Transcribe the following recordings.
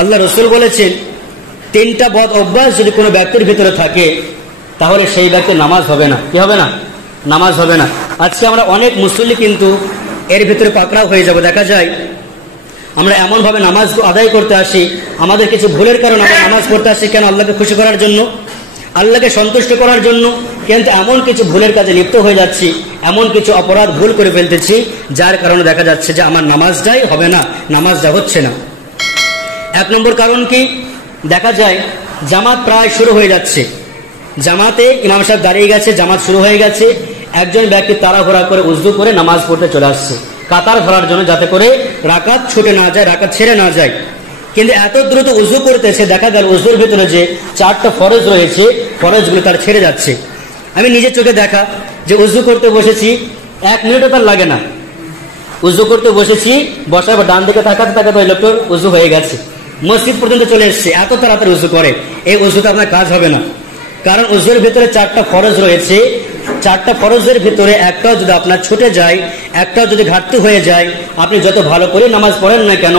আল্লাহ রসুল বলেছেন, তিনটা বদ অভ্যাস যদি কোনো ব্যক্তির ভিতরে থাকে তাহলে সেই ব্যক্তির নামাজ হবে না। কি হবে না? নামাজ হবে না। আজকে আমরা অনেক মুসল্লি কিন্তু এর ভিতরে পাকড়াও হয়ে যাব। দেখা যায় আমরা এমনভাবে নামাজ আদায় করতে আসি, আমাদের কিছু ভুলের কারণে আমরা নামাজ পড়তে আসি কেন? আল্লাহকে খুশি করার জন্য, আল্লাহকে সন্তুষ্ট করার জন্য। কিন্তু এমন কিছু ভুলের কাজে লিপ্ত হয়ে যাচ্ছি, এমন কিছু অপরাধ ভুল করে ফেলতেছি, যার কারণে দেখা যাচ্ছে যে আমার নামাজটাই হবে না, নামাজটা হচ্ছে না। এক নম্বর কারণ কি? দেখা যায় জামাত প্রায় শুরু হয়ে যাচ্ছে, জামাতে ইমাম সাহেব দাঁড়িয়ে গেছে, জামাত শুরু হয়ে গেছে, একজন ব্যক্তি তাড়াহুড়া করে উজু করে নামাজ পড়তে চলে আসছে কাতার ধরার জন্য, যাতে করে রাকাত ছুটে না যায়, রাকাত ছেড়ে না যায়। কিন্তু এত দ্রুত উজু করতেছে, দেখা গেল উজুর ভিতরে যে 4টা ফরজ রয়েছে, ফরজগুলো তার ছেড়ে যাচ্ছে। আমি নিজের চোখে দেখা যে উজু করতে বসেছি, 1 মিনিটও তার লাগে না, উজু করতে বসেছি, বসার পর ডান দিকে তাকাতে তাকাতে ওই লোকটার উজু হয়ে গেছে, মসজিদ পর্যন্ত চলে এসছে। এত তাড়াতাড়ি উজু করে, এই উজুতে আপনার কাজ হবে না। কারণ উজুর ভিতরে 4টা ফরজ রয়েছে, 4টা ফরজের ভিতরে একটাও যদি আপনার ছুটে যায়, একটাও যদি ঘাটতি হয়ে যায়, আপনি যত ভালো করে নামাজ পড়েন না কেন,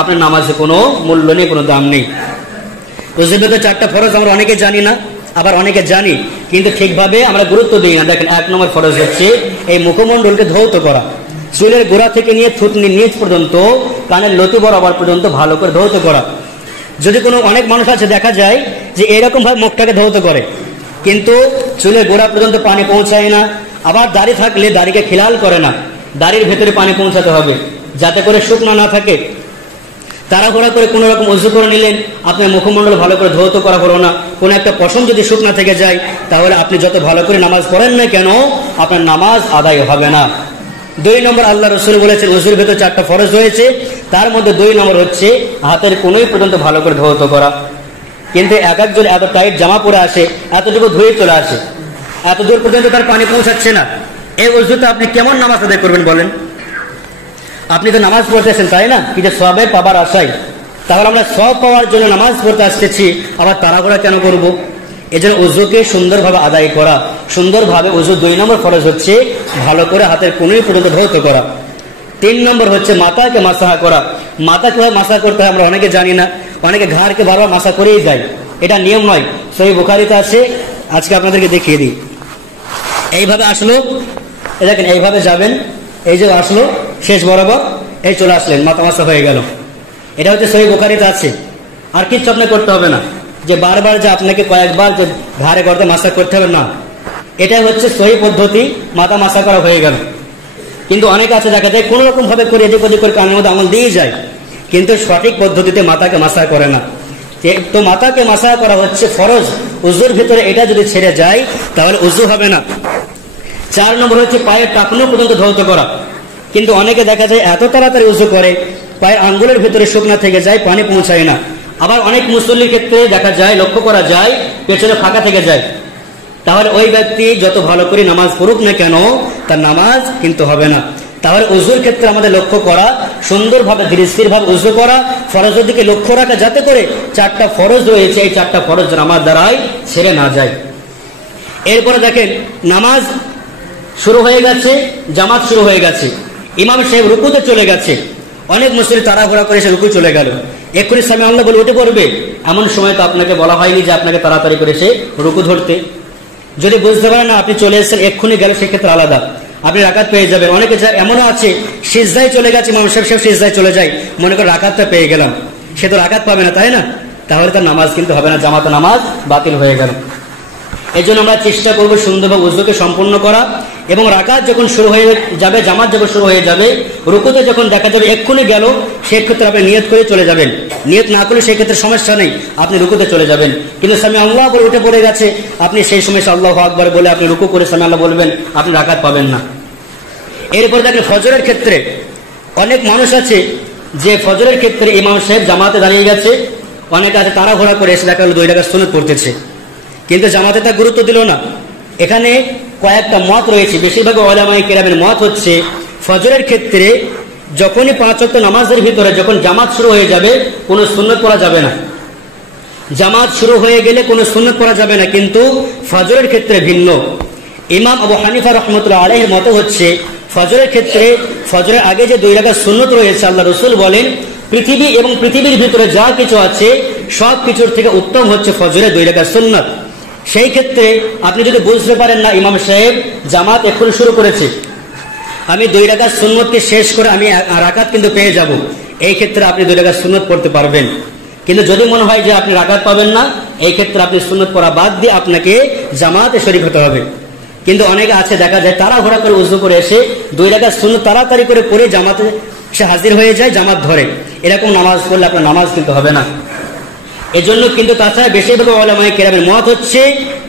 আপনার নামাজে কোনো মূল্য নেই, কোনো দাম নেই। উজুর ভিতরে 4টা ফরজ আমরা অনেকে জানি না, আবার অনেকে জানি কিন্তু ঠিকভাবে আমরা গুরুত্ব দিই না। দেখেন 1 নম্বর ফরজ হচ্ছে এই মুখমণ্ডলকে ধৌত করা, চুলের গোড়া থেকে নিয়ে থুতনির নিচ পর্যন্ত, কানের লতি বরাবর পর্যন্ত ভালো করে ধৌত করা। যদি কোনো অনেক মানুষ আছে দেখা যায় যে এরকম ভাবে মুখটাকে ধৌত করে, কিন্তু চুলের গোড়া পর্যন্ত পানি পৌঁছায় না। আবার দাড়ি থাকলে দাড়িকে খেয়াল করে না, দাড়ির ভেতরে পানি পৌঁছাতে হবে যাতে করে শুকনো না থাকে। তাড়াহুড়া করে কোনো রকম উজু করে নিলেন, আপনার মুখমণ্ডল ভালো করে ধৌত করা হলো না, কোনো একটা পশম যদি শুকনা থেকে যায়, তাহলে আপনি যত ভালো করে নামাজ পড়েন না কেন, আপনার নামাজ আদায় হবে না। 2 নম্বর আল্লাহ রসুল বলেছেন উজুর ভেতর 4টা ফরজ রয়েছে, তার মধ্যে 2 নম্বর হচ্ছে হাতের কোনোই পর্যন্ত ভালো করে ধৌত করা। কিন্তু একজন এত টাইট জামা পরে আসে, এতটুকু ধুয়ে চলে আসে, এত দূর পর্যন্ত তার পানি পৌঁছাচ্ছে না। এই উজুতে আপনি কেমন নামাজ আদায় করবেন বলেন? আপনি তো নামাজ পড়তেছেন, তাই না? কি যে সবে পাবার আশায়, তাহলে আমরা সব পাওয়ার জন্য নামাজ পড়তে আসতেছি, আবার তাড়াহুড়া কেন করব? এজন্য উজুকে সুন্দরভাবে আদায় করা, সুন্দরভাবে উজু 2 নম্বর ফরজ হচ্ছে ভালো করে হাতের কোনোই পর্যন্ত ধৌত করা। 3 নম্বর হচ্ছে মাথাকে মাসাহা করা। মাথা কিভাবে মাসাহা করতে হয় আমরা অনেকে জানি না, অনেকে ঘাড়কে বারবার মাসা করেই যায়, এটা নিয়ম নয়। সহিহ বুখারীতে আছে, আজকে আপনাদেরকে দেখিয়ে দিই। এইভাবে আসলো, দেখেন এইভাবে যাবেন, এই যে আসলো শেষ বরাবর, এই চলে আসলেন, মাথা মাসা হয়ে গেল। এটা হচ্ছে সহিহ বুখারীতে আছে। আর কিচ্ছু আপনাকে করতে হবে না, যে বারবার যে আপনাকে কয়েকবার যে ঘাড়ে গর্দে মাসা করতে হবে না, এটাই হচ্ছে সহি পদ্ধতি, মাথা মাসা করা হয়ে গেল। কিন্তু অনেকে আছে দেখা যায় কোনো রকম ভাবে করে এদিক ওদিক করে কানের মধ্যে আঙুল দিয়ে যায়, কিন্তু সঠিক পদ্ধতিতে মাথাকে মাসা করে না। তো মাথাকে মাসা করা হচ্ছে ফরজ, উজুর ভিতরে এটা যদি ছেড়ে যায় তাহলে উজু হবে না। 4 নম্বর হচ্ছে পায়ের টাকনু পর্যন্ত ধৌত করা। কিন্তু অনেকে দেখা যায় এত তাড়াতাড়ি উজু করে, পায়ের আঙ্গুলের ভিতরে শুকনা থেকে যায়, পানি পৌঁছায় না। আবার অনেক মুসল্লির ক্ষেত্রে দেখা যায়, লক্ষ্য করা যায়, পেছনে ফাঁকা থেকে যায়। তাহলে ওই ব্যক্তি যত ভালো করে নামাজ পড়ুক না কেন, তার নামাজ কিন্তু হবে না। তাহলে উজুর ক্ষেত্রে আমাদের লক্ষ্য করা, সুন্দরভাবে ধীরস্থির ভাবে উজু করা, ফরজের দিকে লক্ষ্য রাখা, যাতে করে 4টা ফরজ রয়েছে, এই 4টা ফরজ যেন আমার দ্বারাই ছেড়ে না যায়। এরপরে দেখেন নামাজ শুরু হয়ে গেছে, জামাত শুরু হয়ে গেছে, ইমাম সাহেব রুকুতে চলে গেছে, অনেক মুসল্লি তাড়াহুড়া করে সে রুকু চলে গেল, এক্ষুনি সামি আল্লাহ বলে উঠে পড়বে। এমন সময় তো আপনাকে বলা হয়নি যে আপনাকে তাড়াতাড়ি করে সে রুকু ধরতে। যদি বুঝতে পারেন না আপনি চলে এসেছেন, এক্ষুনি গেল, সেক্ষেত্রে আলাদা, আপনি রাকাত পেয়ে যাবেন। অনেকে এমনও আছে সিজদায় চলে গেছে, ইমাম সাহেব সিজদায় চলে যায়, মনে করে রাকাতটা পেয়ে গেলাম, সে তো রাকাত পাবে না, তাই না? তাহলে তার নামাজ কিন্তু হবে না, জামাতে নামাজ বাতিল হয়ে গেল। এই জন্য আমরা চেষ্টা করবো সুন্দরভাবে উজুকে সম্পূর্ণ করা, এবং রাকাত যখন শুরু হয়ে যাবে, জামাত যখন শুরু হয়ে যাবে, রুকুতে যখন দেখা যাবে এক্ষুনি গেল, সেক্ষেত্রে আপনি নিয়ত করে চলে যাবেন। নিয়ত না করলে সেক্ষেত্রে সমস্যা নেই, আপনি রুকুতে চলে যাবেন। কিন্তু সামি আল্লাহ বলে উঠে পড়ে গেছে, আপনি সেই সময় আল্লাহু আকবার বলে আপনি রুকু করে সামি আল্লাহ বলবেন, আপনি রাকাত পাবেন না। এরপর দেখেন ফজরের ক্ষেত্রে অনেক মানুষ আছে যে ফজরের ক্ষেত্রে ইমাম সাহেব জামাতে দাঁড়িয়ে গেছে, অনেকে আছে তাড়াহুড়া করে এসে দেখা গেল 2 রাকাত সুন্নাত পড়তেছে, কিন্তু জামাতে তা গুরুত্ব দিল না। এখানে কয়েকটা মত রয়েছে, বেশিরভাগ উলামায়ে কেরামের মত হচ্ছে ফজরের ক্ষেত্রে যখনই 5 ওয়াক্ত নামাজের ভিতরে যখন জামাত শুরু হয়ে যাবে, কোনো সুন্নাত পড়া যাবে না। জামাত শুরু হয়ে গেলে কোনো সুন্নাত পড়া যাবে না, কিন্তু ফজরের ক্ষেত্রে ভিন্ন। ইমাম আবু হানিফা রাহমাতুল্লাহ আলাইহির মত হচ্ছে ফজরের ক্ষেত্রে ফজরের আগে যে 2 রাকাত সুন্নাত রয়েছে, আল্লাহ রাসূল বলেন পৃথিবী এবং পৃথিবীর ভিতরে যা কিছু আছে সব কিছুর থেকে উত্তম হচ্ছে ফজরের 2 রাকাত সুন্নাত। সেই ক্ষেত্রে আপনি যদি বুঝতে পারেন না ইমাম সাহেব জামাত এখন শুরু করেছে, আমি 2 রাকাত সুন্নতকে শেষ করে আমি রাকাত কিন্তু পেয়ে যাব, এই ক্ষেত্রে আপনি 2 রাকাত সুন্নত পড়তে পারবেন। কিন্তু যদি মনে হয় যে আপনি রাকাত পাবেন না, এই ক্ষেত্রে আপনি সুন্নত পড়া বাদ দিয়ে আপনাকে জামাতে শরীক হতে হবে। কিন্তু অনেকে আছে দেখা যায় তাড়াহুড়া করে উযু করে এসে 2 রাকাত সুন্নত তাড়াতাড়ি করে পড়ে জামাতে সে হাজির হয়ে যায়, জামাত ধরে। এরকম নামাজ পড়লে আপনার নামাজ কিন্তু হবে না। এজন্য কিন্তু তাছাড়া বেশিরভাগ উলামায়ে কেরামের মত হচ্ছে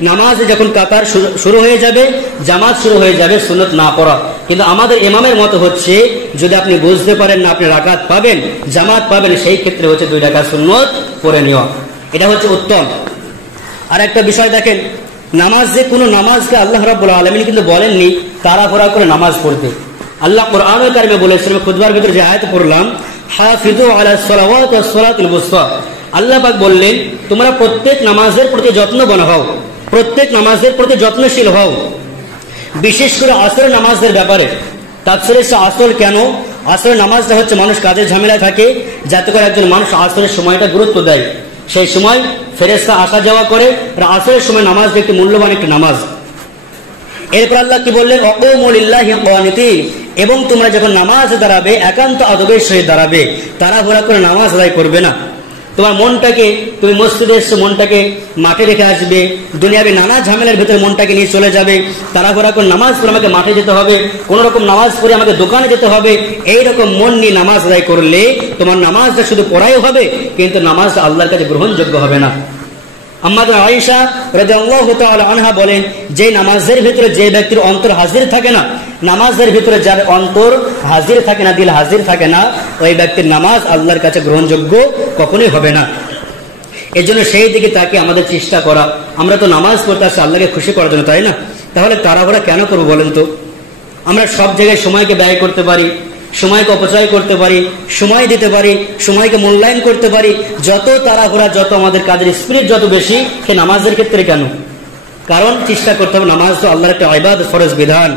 নামাজে যখন কাতার শুরু হয়ে যাবে, জামাত শুরু হয়ে যাবে, সুন্নত না পড়া। কিন্তু আমাদের ইমামের মত হচ্ছে যদি আপনি বুঝতে পারেন না আপনি রাকাত পাবেন, জামাত পাবেন, সেই ক্ষেত্রে হচ্ছে 2 রাকাত সুন্নত পড়ে নেওয়া, এটা হচ্ছে উত্তম। আর একটা বিষয় দেখেন, নামাজ যে কোনো নামাজকে আল্লাহ রাব্বুল আলামিন কিন্তু বলেননি তাড়াহুড়া করে নামাজ পড়তে। আল্লাহ কোরআনুল কারিমে বলেছেন, খুতবার ভিতরে যে আয়াত পড়লাম, হাফিজু আলাস সালাওয়াতি ওয়াস সালাতিল বুসতা, আল্লাহ পাক বললেন তোমরা প্রত্যেক নামাজের প্রতি যত্নবান হও, প্রত্যেক নামাজের প্রতি যত্নশীল হও, বিশেষ করে আসরের নামাজের ব্যাপারে। তাফসীরে আসর কেন? আসরের নামাজটা হচ্ছে মানুষ কাজের ঝামেলায় থাকে, যাতে করে একজন মানুষ আসরের সময়টা গুরুত্ব দেয়। সেই সময় ফেরেশতা আসা যাওয়া করে, আর আসরের সময় নামাজ একটি মূল্যবান একটি নামাজ। এরপর আল্লাহ কি বললেন, ওয়াকুমু লিল্লাহি কানিতিন, এবং তোমরা যখন নামাজ দাঁড়াবে একান্ত আদবের সহিত দাঁড়াবে, তাড়াহুড়া করে নামাজ আদায় করবে না। তোমার মনটাকে, তুমি মসজিদে এসে মনটাকে মাঠে রেখে আসবে, দুনিয়াবি নানা ঝামেলার ভিতরে মনটাকে নিয়ে চলে যাবে, তাড়াহুড়া করে নামাজ পড়ে আমাকে মাঠে যেতে হবে, কোন রকম নামাজ পড়ে আমাকে দোকানে যেতে হবে, এইরকম মন নিয়ে নামাজ আদায় করলে তোমার নামাজটা শুধু পড়াই হবে, কিন্তু নামাজটা আল্লাহর কাছে গ্রহণযোগ্য হবে না। আম্মাদের আয়েশা রাদিয়াল্লাহু তাআলা আনহা বলেন, যে নামাজের ভিতরে যে ব্যক্তির অন্তর হাজির থাকে না, নামাজের ভিতরে যার অন্তর হাজির থাকে না, দিল হাজির থাকে না, ওই ব্যক্তির নামাজ আল্লাহর কাছে গ্রহণযোগ্য কখনোই হবে না। এর জন্য সেই দিকে তাকে আমাদের চেষ্টা করা। আমরা তো নামাজ পড়তে আসছি আল্লাহকে খুশি করার জন্য, তাই না? তাহলে তাড়াহুড়া কেন করবো বলেন তো? আমরা সব জায়গায় সময়কে ব্যয় করতে পারি, সময়কে অপচয় করতে পারি, সময় দিতে পারি, সময়কে মূল্যায়ন করতে পারি। যত তাড়াহুড়া, যত আমাদের কাজের স্পিরিট যত বেশি, সে নামাজের ক্ষেত্রে কেন? কারণ চেষ্টা করতে হবে, নামাজ তো আল্লাহর একটা ইবাদত, ফরজ বিধান।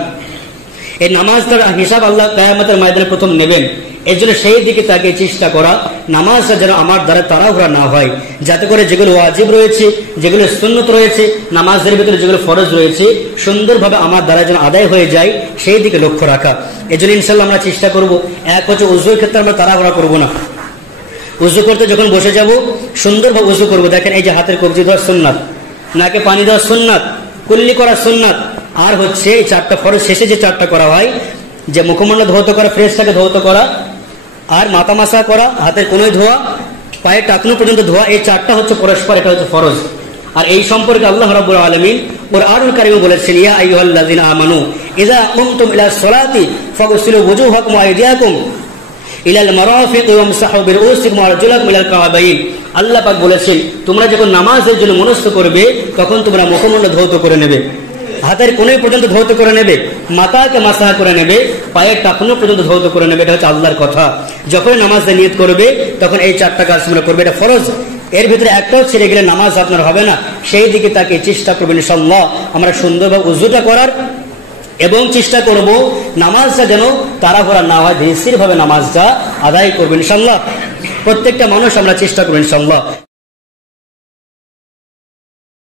এই নামাজটার হিসাব আল্লাহ কিয়ামতের ময়দানে প্রথম নেবেন। এর জন্য সেই দিকে তাকে চেষ্টা করা, নামাজটা যেন আমার দ্বারা তাড়াহুড়া না হয়, যাতে করে যেগুলো ওয়াজিব রয়েছে, যেগুলো সুন্নত রয়েছে, নামাজের ভিতরে যেগুলো ফরজ রয়েছে, সুন্দরভাবে আমার দ্বারা যেন আদায় হয়ে যায়, সেই দিকে লক্ষ্য রাখা। এই জন্য ইনশাল্লাহ আমরা চেষ্টা করবো, এক হচ্ছে উযুর ক্ষেত্রে আমরা তাড়াহুড়া করবো না। উযু করতে যখন বসে যাব সুন্দরভাবে উযু করবো। দেখেন এই যে হাতের কবজি দেওয়া সুন্নাত, নাকে পানি দেওয়া সুন্নাত, কুল্লি করা সুন্নাত, আর হচ্ছে এই 4টা ফরজ শেষে যে 4টা করা হয়, যে মুখমণ্ডল ধৌত করা, ফ্রেশটাকে ধৌত করা, আর মাথা মাসা করা, হাতের কোনোই ধোয়া, পায়ের টাকনু পর্যন্ত ধোয়া, এই 4টা হচ্ছে পরস্পর, এটা হচ্ছে ফরজ। আর এই সম্পর্কে আল্লাহ রাব্বুল আলামিন কুরআনুল কারীমে বলেছেন, ইয়া আইয়ুহাল্লাযিনা আমানু ইযা কুমতুম ইলাস সালাতি ফাগসিলু ওয়ুজুহাকুম ওয়া আইদিয়াকুম ইলাল মারাফিক ওয়ামসাহু বিরুসিকুম ওয়া আরজুলাকুম ইলাল কাবাইন। আল্লাহ পাক বলেছেন, তোমরা যখন নামাজের জন্য মনস্থ করবে তখন তোমরা মুখমণ্ডল ধৌত করে নেবে, হাতের কোণে পর্যন্ত ধৌত করে নেবে, মাথাকে মাসাহা করে নেবে, পায়ের টাকনু পর্যন্ত ধৌত করে নেবে। এটা হচ্ছে আল্লাহর কথা। যখন নামাজে নিয়ত করবে তখন এই 4টা কাজ তোমরা করবে, এটা ফরজ। এর ভিতরে একটাও ছেড়ে গেলে নামাজ আপনার হবে না। সেই দিকে তাকে চেষ্টা করবেন ইনশাআল্লাহ আমরা সুন্দরভাবে উযুটা করার, এবং চেষ্টা করব নামাজটা যেন তাড়াহুড়া না হয়, ধীর স্থির ভাবে নামাজটা আদায় করবেন ইনশাআল্লাহ। প্রত্যেকটা মানুষ আমরা চেষ্টা করবেন ইনশাআল্লাহ।